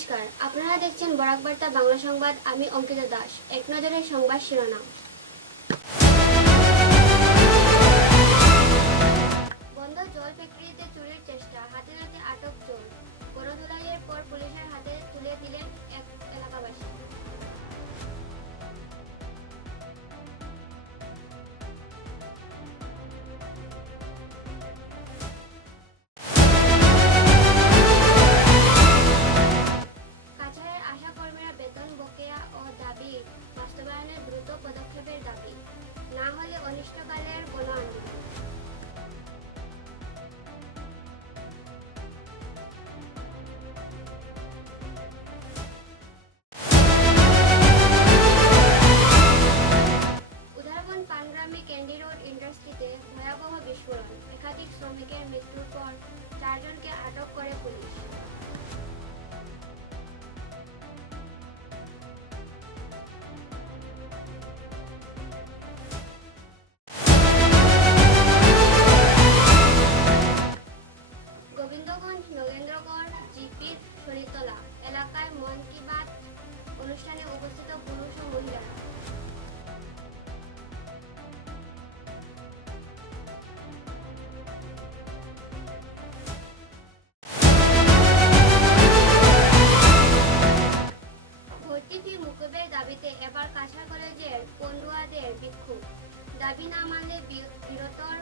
নমস্কার, আপনারা দেখছেন বরাক বার্তা বাংলা সংবাদ। আমি অঙ্কিতা দাস। এক নজরে সংবাদ শিরোনাম। বন্ধ জল ফ্যাক্টরিতে চুরির চেষ্টা, হাতে নাতে আটক চোর। গণধোলাইয়ের পর পুলিশের হাতে তুলে দিলেন এক এলাকাবাসী। কাছাড়ের আশা কর্মীরা বেতন বকেয়া ও দাবি বাস্তবায়নে দ্রুত পদক্ষেপের দাবি, না হলে অনিষ্টকালের গণ আন্দোলন। উদাহরণ পানগ্রামে ক্যান্ডি রোড ইন্ডাস্ট্রিতে ভয়াবহ বিস্ফোরণ, একাধিক শ্রমিকের মৃত্যুর পর 4 জনকে আটক করে পুলিশ। গোবিন্দগঞ্জ নগেন্দ্রগড় জিপির শরীরতলা এলাকায় মন কি বাত অনুষ্ঠানে উপস্থিত পুরুষ ও মহিলারা। ভর্তি ফি মকুবের দাবিতে এবার কাছাড় কলেজের পড়ুয়াদের বিক্ষোভ, দাবি না মানলে বৃহত্তর